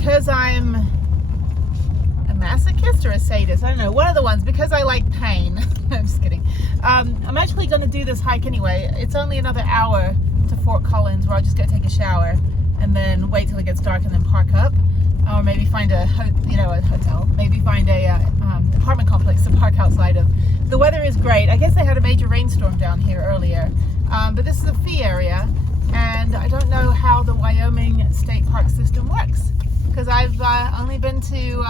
because I'm a masochist or a sadist, I don't know, one of the ones, because I like pain. I'm just kidding. I'm actually going to do this hike anyway. It's only another hour to Fort Collins, where I'll just go take a shower and then wait till it gets dark and then park up, or maybe find a hotel, maybe find a apartment complex to park outside of. The weather is great. I guess they had a major rainstorm down here earlier, but this is a fee area, and I don't know how the Wyoming state park system works, because I've only been to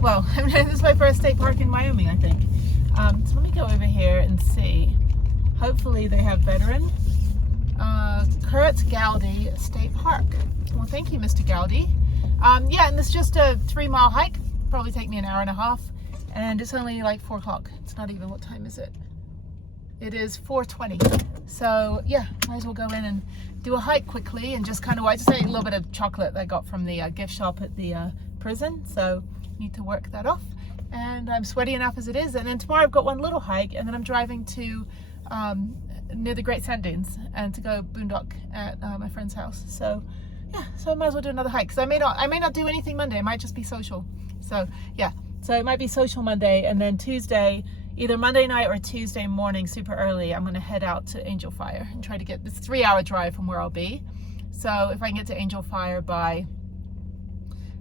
well, this is my first state park in Wyoming, I think. So let me go over here and see. Hopefully they have veteran. Kurt Gowdy State Park. Well, thank you, Mr. Gowdy. Yeah, and it's just a 3-mile hike. Probably take me an hour and a half, and it's only like 4 o'clock. It's not even, what time is it? It is 4:20. So yeah, might as well go in and do a hike quickly, and just kind of, I just ate a little bit of chocolate that I got from the gift shop at the prison, so need to work that off. And I'm sweaty enough as it is, and then tomorrow I've got one little hike, and then I'm driving to near the Great Sand Dunes and to go boondock at my friend's house. So yeah, so I might as well do another hike, because I may not do anything Monday. It might just be social. So yeah, so it might be social Monday, and then Tuesday, either Monday night or Tuesday morning super early, I'm going to head out to Angel Fire and try to get this 3-hour drive from where I'll be. So if I can get to Angel Fire by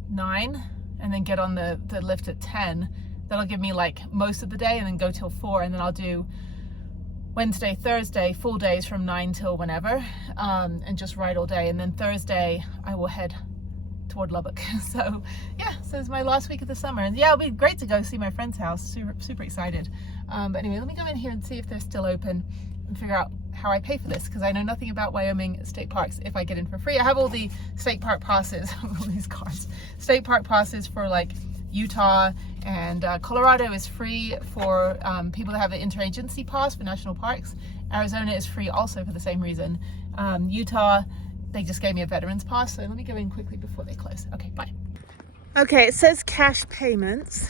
9 and then get on the lift at 10, that'll give me like most of the day, and then go till 4, and then I'll do Wednesday, Thursday, full days from 9 till whenever, and just ride all day. And then Thursday I will head toward Lubbock. So yeah, so it's my last week of the summer, and yeah, it'll be great to go see my friend's house. Super excited. But anyway, let me go in here and see if they're still open and figure out how I pay for this, because I know nothing about Wyoming state parks if I get in for free. I have all the state park passes, all these cards, state park passes for like Utah, and Colorado is free for people that have an interagency pass for national parks. Arizona is free also for the same reason. Utah, they just gave me a veterans pass. So let me go in quickly before they close. Okay, bye. Okay, it says cash payments,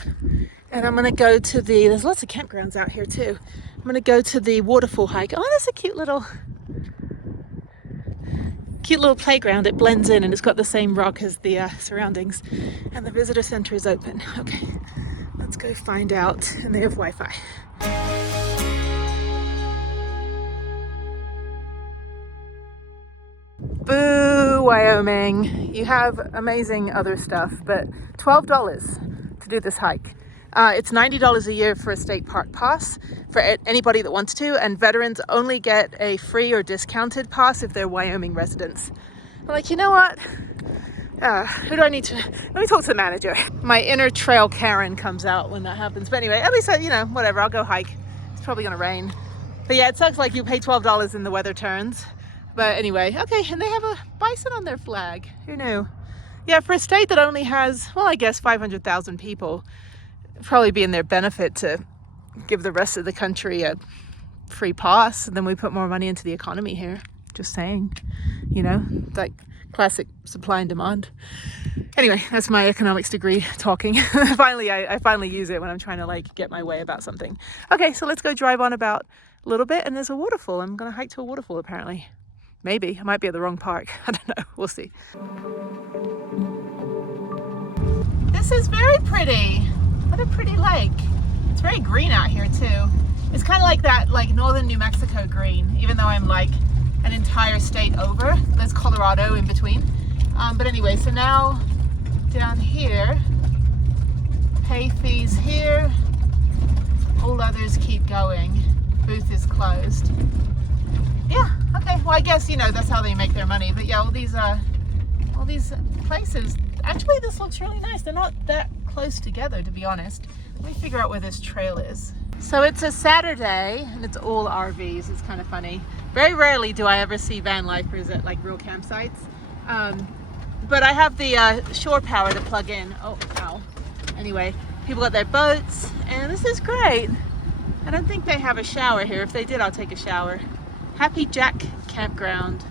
and I'm gonna go to there's lots of campgrounds out here too. I'm gonna go to the waterfall hike. Oh, that's a cute little playground. It blends in, and it's got the same rock as the surroundings, and the visitor center is open. Okay, let's go find out, and they have Wi-Fi. Boo, Wyoming. You have amazing other stuff, but $12 to do this hike. It's $90 a year for a state park pass for anybody that wants to, and veterans only get a free or discounted pass if they're Wyoming residents. I'm like, you know what? Who do I need to? Let me talk to the manager. My inner trail Karen comes out when that happens. But anyway, at least whatever. I'll go hike. It's probably gonna rain. But yeah, it sucks. Like, you pay $12 and the weather turns. But anyway, okay. And they have a bison on their flag. Who knew? Yeah, for a state that only has, well, I guess 500,000 people, it'd probably be in their benefit to give the rest of the country a free pass, and then we put more money into the economy here. Just saying, like classic supply and demand. Anyway, that's my economics degree talking. I finally use it when I'm trying to like get my way about something. Okay, so let's go drive on about a little bit, and there's a waterfall. I'm gonna hike to a waterfall apparently. Maybe I might be at the wrong park. I don't know, we'll see. This is very pretty. What a pretty lake. It's very green out here too. It's kind of like that, like northern New Mexico green, even though I'm like an entire state over. There's Colorado in between. But anyway, so now down here, pay fees here. All others keep going. Booth is closed. Yeah, okay. Well, I guess, that's how they make their money. But yeah, all these places, actually this looks really nice. They're not that close together, to be honest. Let me figure out where this trail is. So it's a Saturday, and it's all RVs. It's kind of funny. Very rarely do I ever see van lifers at like real campsites. But I have the shore power to plug in. Oh, ow. Anyway, people got their boats, and this is great. I don't think they have a shower here. If they did, I'll take a shower. Happy Jack Campground.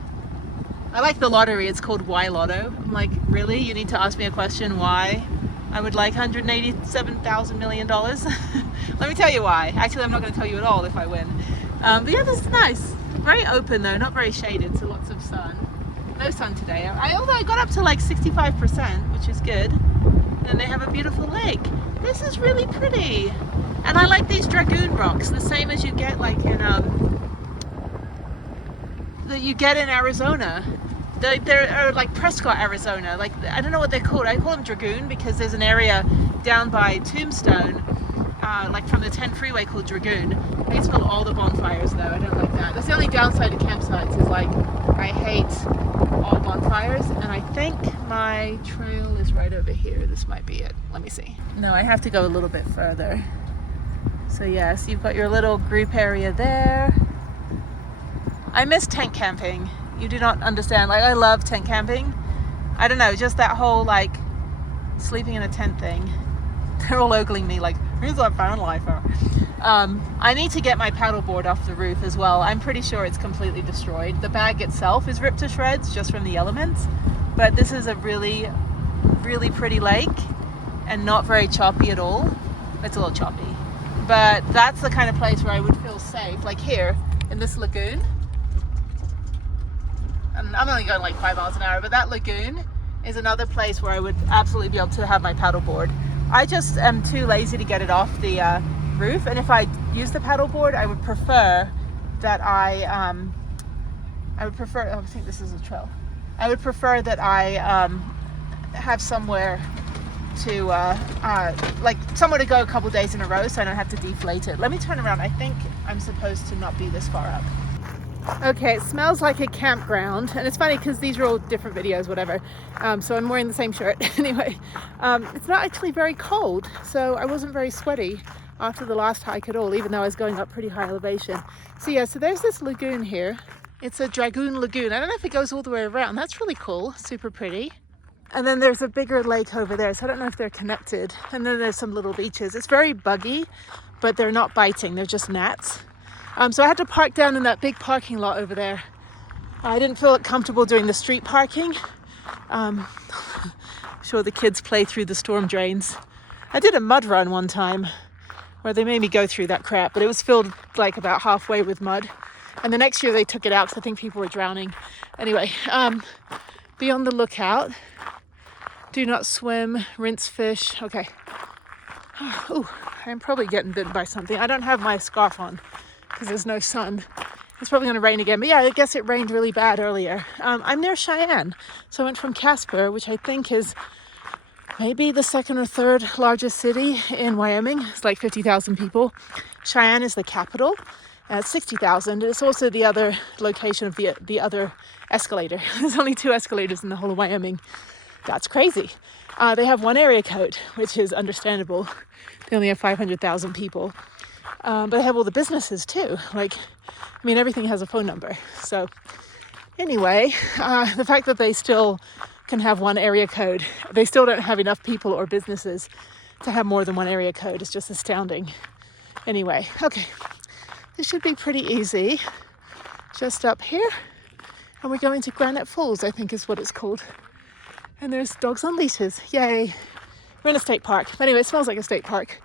I like the lottery. It's called Why Lotto. I'm like, really? You need to ask me a question why I would like $187,000 million? Let me tell you why. Actually, I'm not going to tell you at all if I win. But yeah, this is nice. Very open though, not very shaded, so lots of sun. No sun today. Although I got up to like 65%, which is good. And they have a beautiful lake. This is really pretty. And I like these dragoon rocks, the same as you get like in that you get in Arizona. They're like Prescott, Arizona. Like, I don't know what they're called. I call them dragoon because there's an area down by Tombstone, like from the 10 freeway called Dragoon. I used to build all the bonfires though. I don't like that. That's the only downside to campsites is like I hate all bonfires. And I think my trail is right over here. This might be it. Let me see. No, I have to go a little bit further. So yes, you've got your little group area there. I miss tent camping. You do not understand. Like, I love tent camping. I don't know, just that whole like sleeping in a tent thing. They're all ogling me like, who's that Vanlifer? I need to get my paddleboard off the roof as well. I'm pretty sure it's completely destroyed. The bag itself is ripped to shreds just from the elements. But this is a really, really pretty lake and not very choppy at all. It's a little choppy. But that's the kind of place where I would feel safe. Like here in this lagoon. And I'm only going like 5 miles an hour, but that lagoon is another place where I would absolutely be able to have my paddleboard. I just am too lazy to get it off the roof, and if I use the paddleboard, I would prefer that I think this is a trail. I would prefer that I have somewhere to like somewhere to go a couple days in a row so I don't have to deflate it. Let me turn around. I think I'm supposed to not be this far up. Okay, it smells like a campground, and it's funny because these are all different videos, whatever. So I'm wearing the same shirt anyway. It's not actually very cold, so I wasn't very sweaty after the last hike at all, even though I was going up pretty high elevation. So yeah, so there's this lagoon here. It's a dragoon lagoon. I don't know if it goes all the way around. That's really cool, super pretty. And then there's a bigger lake over there, so I don't know if they're connected. And then there's some little beaches. It's very buggy, but they're not biting, they're just gnats. So I had to park down in that big parking lot over there. I didn't feel comfortable doing the street parking. I'm sure the kids play through the storm drains. I did a mud run one time where they made me go through that crap, but it was filled like about halfway with mud. And the next year they took it out because I think people were drowning. Anyway, be on the lookout. Do not swim, rinse fish. Okay. Oh, I'm probably getting bitten by something. I don't have my scarf on because there's no sun. It's probably going to rain again. But yeah, I guess it rained really bad earlier. I'm near Cheyenne. So I went from Casper, which I think is maybe the second or third largest city in Wyoming. It's like 50,000 people. Cheyenne is the capital. It's 60,000. It's also the other location of the other escalator. There's only 2 escalators in the whole of Wyoming. That's crazy. They have 1 area code, which is understandable. They only have 500,000 people. But they have all the businesses too. Like, I mean, everything has a phone number. So anyway, the fact that they still can have 1 area code, they still don't have enough people or businesses to have more than 1 area code is just astounding. Anyway, okay, this should be pretty easy. Just up here, and we're going to Granite Falls, I think is what it's called. And there's dogs on leashes, yay. We're in a state park. But anyway, it smells like a state park.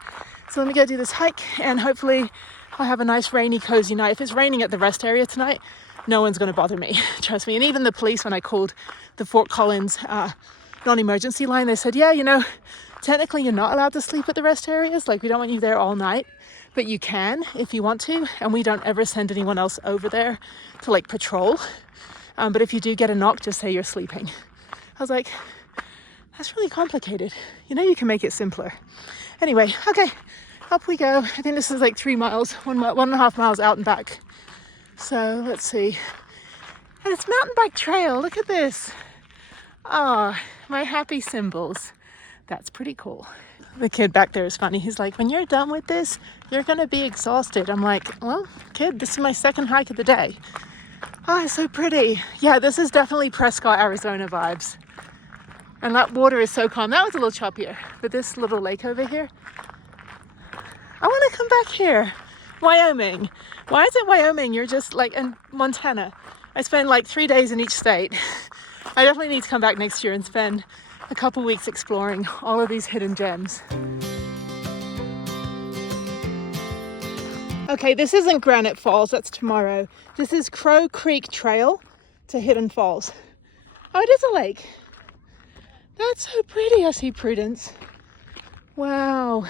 So let me go do this hike, and hopefully I'll have a nice rainy, cozy night. If it's raining at the rest area tonight, no one's going to bother me, trust me. And even the police, when I called the Fort Collins non-emergency line, they said, yeah, you know, technically you're not allowed to sleep at the rest areas. Like, we don't want you there all night, but you can if you want to. And we don't ever send anyone else over there to like patrol. But if you do get a knock, just say you're sleeping. I was like, that's really complicated. You know, you can make it simpler. Anyway, okay, up we go. I think this is like 3 miles, 1.5 miles out and back. So let's see. And it's mountain bike trail. Look at this. Ah, my happy symbols. That's pretty cool. The kid back there is funny. He's like, when you're done with this, you're going to be exhausted. I'm like, well, kid, this is my 2nd hike of the day. Oh, it's so pretty. Yeah, this is definitely Prescott, Arizona vibes. And that water is so calm. That was a little choppier. But this little lake over here, I want to come back here. Wyoming. Why is it Wyoming? You're just like in Montana. I spend like 3 days in each state. I definitely need to come back next year and spend a couple weeks exploring all of these hidden gems. Okay, this isn't Granite Falls, that's tomorrow. This is Crow Creek Trail to Hidden Falls. Oh, it is a lake. That's so pretty. I see Prudence. Wow.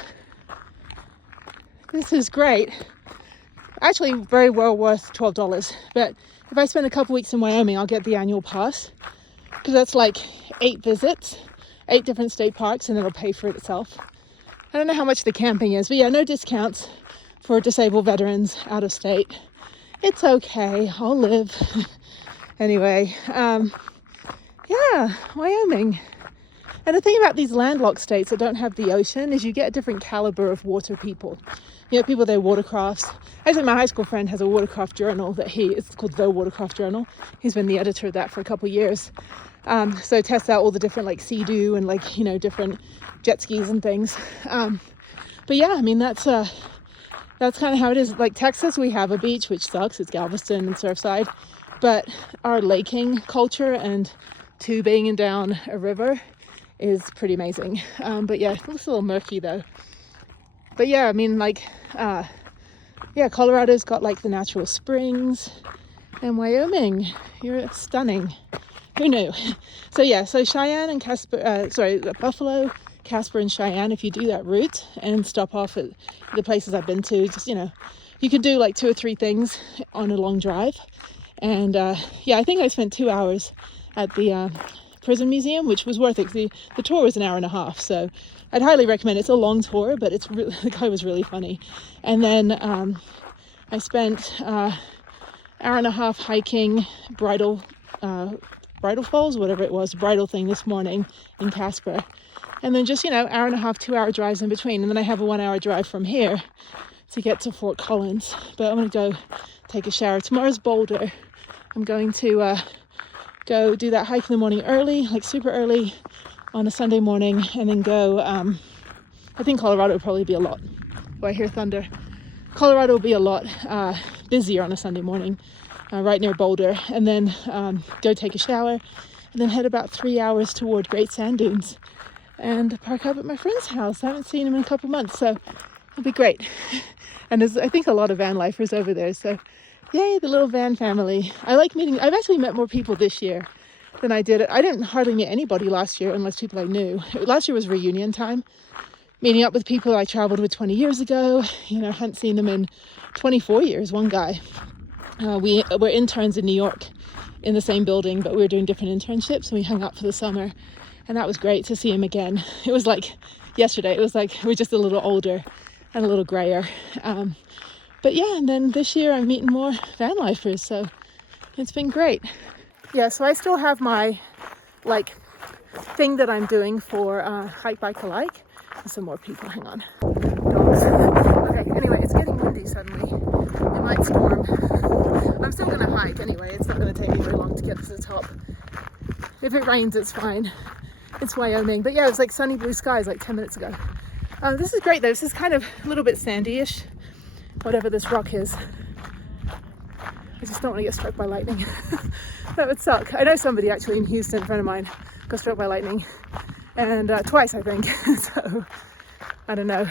This is great. Actually, very well worth $12. But if I spend a couple weeks in Wyoming, I'll get the annual pass. Because that's like 8 visits, 8 different state parks, and it'll pay for it itself. I don't know how much the camping is, but yeah, no discounts for disabled veterans out of state. It's okay. I'll live. Anyway, yeah, Wyoming. And the thing about these landlocked states that don't have the ocean is you get a different caliber of water people. You know, people, they're watercrafts. Actually, my high school friend has a watercraft journal it's called The Watercraft Journal. He's been the editor of that for a couple of years. So tests out all the different like Sea-Doo and like, you know, different jet skis and things. But yeah, I mean, that's kind of how it is. Like Texas, we have a beach, which sucks. It's Galveston and Surfside. But our laking culture and tubing and down a river is pretty amazing. But yeah, it looks a little murky though. But yeah, I mean, like, yeah, Colorado's got like the natural springs, and Wyoming, you're stunning. Who knew? So yeah, so Cheyenne and Buffalo, Casper and Cheyenne, if you do that route and stop off at the places I've been to, just, you know, you could do like 2 or 3 things on a long drive. And yeah, I think I spent 2 hours at the prison museum, which was worth it. The tour was an hour and a half, so I'd highly recommend it. It's a long tour, but it's really, the guy was really funny. And then I spent hour and a half hiking Bridal Falls, whatever it was, bridal thing this morning in Casper. And then just, you know, hour and a half, 2 hour drives in between. And then I have a 1 hour drive from here to get to Fort Collins. But I'm going to go take a shower. Tomorrow's Boulder. I'm going to go do that hike in the morning early, like super early on a Sunday morning, and then go, I think Colorado will probably be a lot, oh, I hear thunder. Colorado will be a lot busier on a Sunday morning, right near Boulder, and then go take a shower, and then head about 3 hours toward Great Sand Dunes and park up at my friend's house. I haven't seen him in a couple months, so it'll be great. And there's, I think, a lot of van lifers over there, so yay, the little van family. I like meeting, I've actually met more people this year than I did. I didn't hardly meet anybody last year unless people I knew. Last year was reunion time, meeting up with people I traveled with 20 years ago. You know, hadn't seen them in 24 years, one guy. We were interns in New York in the same building, but we were doing different internships, and we hung out for the summer, and that was great to see him again. It was like yesterday. It was like we're just a little older and a little grayer. But yeah, and then this year I'm meeting more van lifers, so it's been great. Yeah, so I still have my like thing that I'm doing for hike, bike, alike. There's some more people, hang on. Dogs. Okay, anyway, it's getting windy suddenly. It might storm. I'm still gonna hike anyway. It's not gonna take me very long to get to the top. If it rains, it's fine. It's Wyoming. But yeah, it was like sunny blue skies like 10 minutes ago. This is great though. This is kind of a little bit sandy-ish, whatever this rock is. I just don't want to get struck by lightning. That would suck. I know somebody actually in Houston, a friend of mine, got struck by lightning, and twice I think. So I don't know.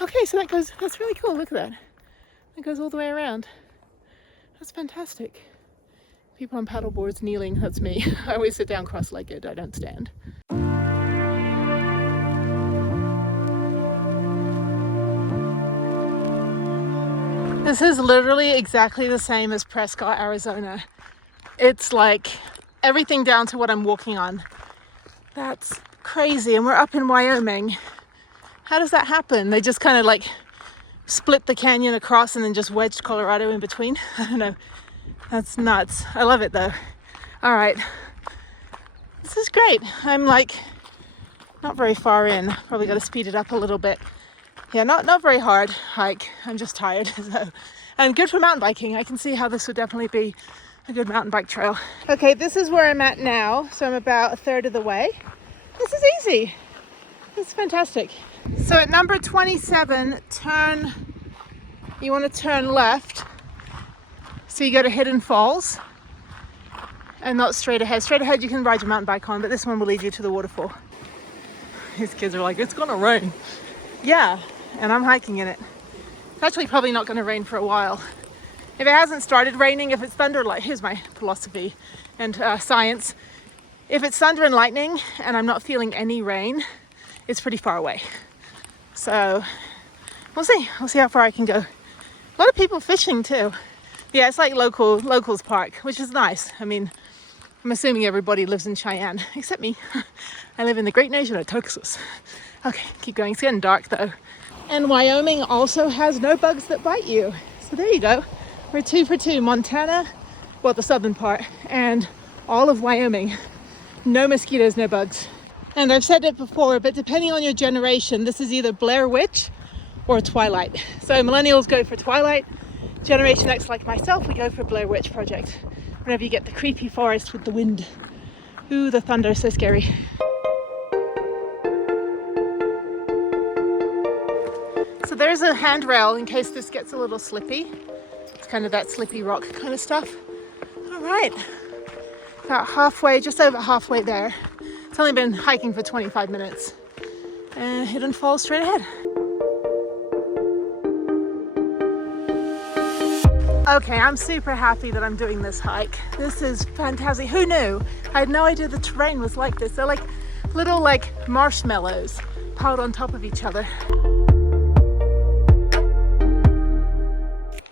Okay, so that's really cool. Look at that. That goes all the way around. That's fantastic. People on paddle boards kneeling, that's me. I always sit down cross-legged, I don't stand. This is literally exactly the same as Prescott, Arizona. It's like everything down to what I'm walking on. That's crazy. And we're up in Wyoming. How does that happen? They just kind of like split the canyon across and then just wedged Colorado in between. I don't know. That's nuts. I love it though. All right. This is great. I'm like not very far in. Probably got to speed it up a little bit. Yeah, not very hard hike. I'm just tired. So, and good for mountain biking. I can see how this would definitely be a good mountain bike trail. Okay, this is where I'm at now. So I'm about a third of the way. This is easy. It's fantastic. So at number 27, you want to turn left. So you go to Hidden Falls and not straight ahead. Straight ahead you can ride your mountain bike on, but this one will lead you to the waterfall. These kids are like, it's gonna rain. Yeah, and I'm hiking in it. It's actually probably not gonna rain for a while. If it hasn't started raining, if it's thunder, like, here's my philosophy and science. If it's thunder and lightning and I'm not feeling any rain, it's pretty far away. So we'll see. I'll see how far I can go. A lot of people fishing too. Yeah, it's like locals park, which is nice. I mean, I'm assuming everybody lives in Cheyenne, except me. I live in the great nation of Texas. Okay, keep going. It's getting dark though. And Wyoming also has no bugs that bite you. So there you go. We're 2 for 2. Montana, well, the southern part, and all of Wyoming. No mosquitoes, no bugs. And I've said it before, but depending on your generation, this is either Blair Witch or Twilight. So millennials go for Twilight. Generation X, like myself, we go for Blair Witch Project. Whenever you get the creepy forest with the wind. Ooh, the thunder, so scary. So there's a handrail in case this gets a little slippy. It's kind of that slippy rock kind of stuff. All right, about halfway, just over halfway there. It's only been hiking for 25 minutes. And Hidden Falls straight ahead. Okay, I'm super happy that I'm doing this hike. This is fantastic. Who knew? I had no idea the terrain was like this. They're like little marshmallows piled on top of each other.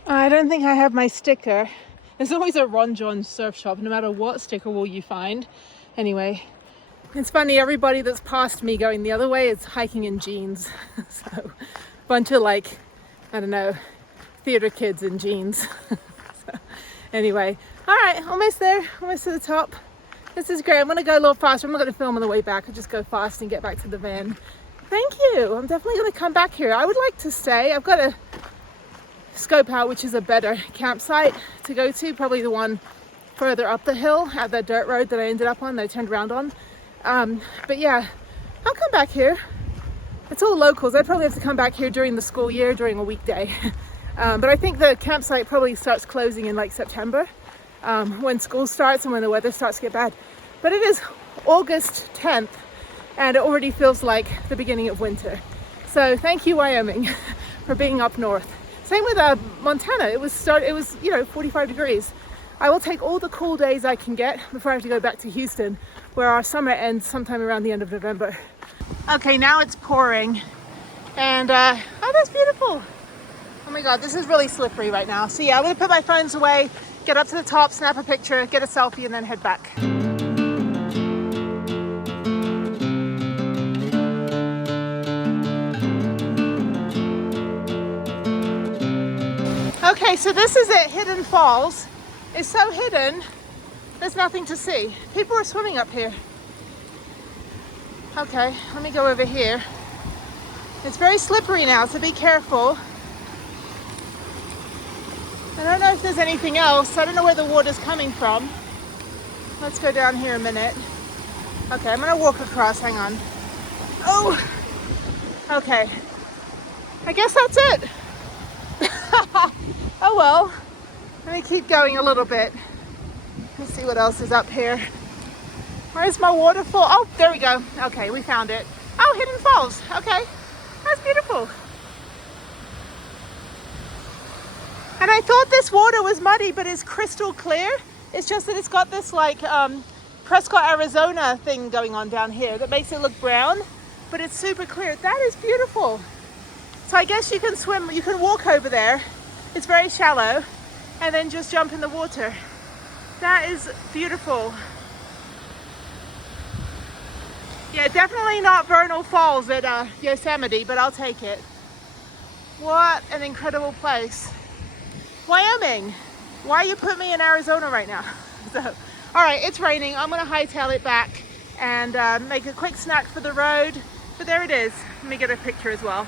I don't think I have my sticker. There's always a Ron John surf shop, no matter what sticker wall you find. Anyway, it's funny, everybody that's passed me going the other way is hiking in jeans. So, a bunch of I don't know, theater kids in jeans. So, anyway, all right, almost there, almost to the top. This is great. I'm gonna go a little faster. I'm not gonna film on the way back. I'll just go fast and get back to the van. Thank you. I'm definitely gonna come back here. I would like to stay. I've got to scope out which is a better campsite to go to, probably the one further up the hill at that dirt road that I ended up on, that I turned around on. But yeah, I'll come back here. It's all locals. I'd probably have to come back here during the school year, during a weekday. But I think the campsite probably starts closing in September, when school starts and when the weather starts to get bad. But it is August 10th and it already feels like the beginning of winter. So thank you, Wyoming, for being up north. Same with Montana. It was 45 degrees. I will take all the cool days I can get before I have to go back to Houston, where our summer ends sometime around the end of November. Okay, now it's pouring, and oh, that's beautiful. Oh my God, this is really slippery right now. So yeah, I'm gonna put my phones away, get up to the top, snap a picture, get a selfie, and then head back. Okay, so this is it, Hidden Falls. It's so hidden, there's nothing to see. People are swimming up here. Okay, let me go over here. It's very slippery now, so be careful. I don't know if there's anything else. I don't know where the water's coming from. Let's go down here a minute. Okay, I'm gonna walk across, hang on. Oh, okay. I guess that's it. Oh well, let me keep going a little bit. Let's see what else is up here. Where's my waterfall? Oh, there we go. Okay, we found it. Oh, Hidden Falls. Okay, that's beautiful. And I thought this water was muddy, but it's crystal clear. It's just that it's got this Prescott, Arizona thing going on down here that makes it look brown, but it's super clear. That is beautiful. So I guess you can swim, you can walk over there. It's very shallow, and then just jump in the water. That is beautiful. Yeah, definitely not Vernal Falls at Yosemite, but I'll take it. What an incredible place. Wyoming, why you put me in Arizona right now? So, all right, it's raining. I'm gonna hightail it back and make a quick snack for the road. But there it is. Let me get a picture as well.